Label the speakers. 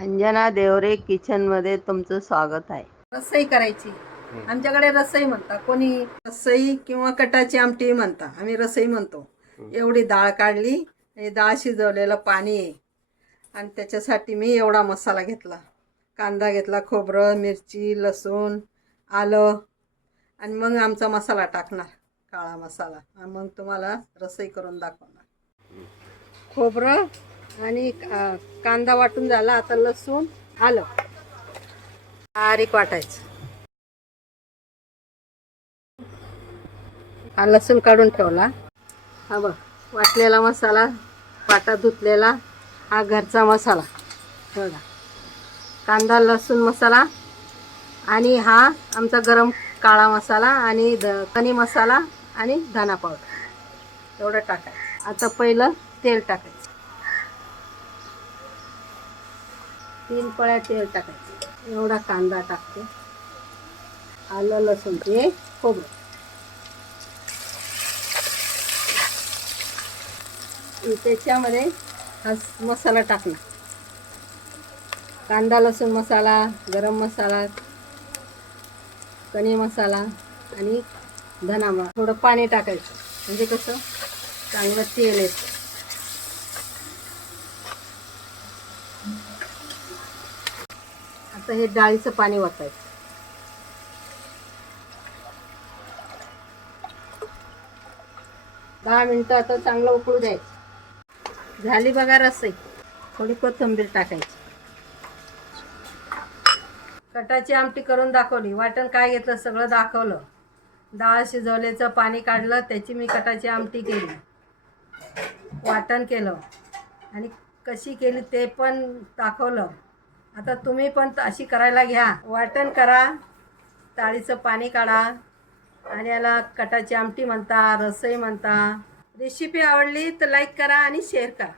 Speaker 1: अंजना देवरे किचनमध्ये तुमचं स्वागत आहे.
Speaker 2: रस्सई करायची. आमच्याकडे रस्सई म्हणता. कोणी रस्सई किंवा कटाची आमटी म्हणता. आम्ही रस्सई म्हणतो. एवढी डाळ काढली. आणि डाळ शिजवलेलं पाणी आहे. आणि त्याच्यासाठी मी एवढा मसाला घेतला. कांदा घेतला खोबरं मिरची लसूण आलं. आणि मग आमचा मसाला टाकणार. काळा मसाला. आणि मग तुम्हाला रसई करून दाखवणार. खोबरं आणि कांदा वाटून झाला आता लसूण आलं. बारीक वाटायचं. हा लसूण काढून ठेवला. हा बघ वाटलेला मसाला वाटा धुतलेला हा घरचा मसाला. बघा. कांदा लसूण मसाला आणि हा आमचा गरम काळा मसाला आणि ध कणी मसाला आणि धना पावडर. एवढं टाकायचं. आता पहिलं तेल टाकायचं. तीन पळ्या तेल टाकायचं. एवढा कांदा टाकते. आलं लसूण हे खोबरं. त्याच्यामध्ये हा मसाला टाकणार. कांदा लसूण मसाला गरम मसाला कणी मसाला आणि धना थोडं पाणी टाकायचं. म्हणजे कसं? चांगलं तेल येतं. आता हे डाळीचं पाणी वाटायचं दहा मिनटं आता चांगलं उकळू द्यायचं. झाली बघा रसई. थोडी कोथिंबीर टाकायची. कटाची आमटी करून दाखवली. वाटण काय घेतलं सगळं दाखवलं. डाळ शिजवल्याचं पाणी काढलं त्याची मी कटाची आमटी केली. वाटण केलं. आणि कशी केली ते पण दाखवलं. आता तुम्ही पण अशी करायला घ्या. वाटण करा. ताळीचं पाणी काढा. आणि याला कटाची आमटी म्हणता रसई म्हणता. रेसिपी आवडली तर लाईक करा आणि शेअर करा.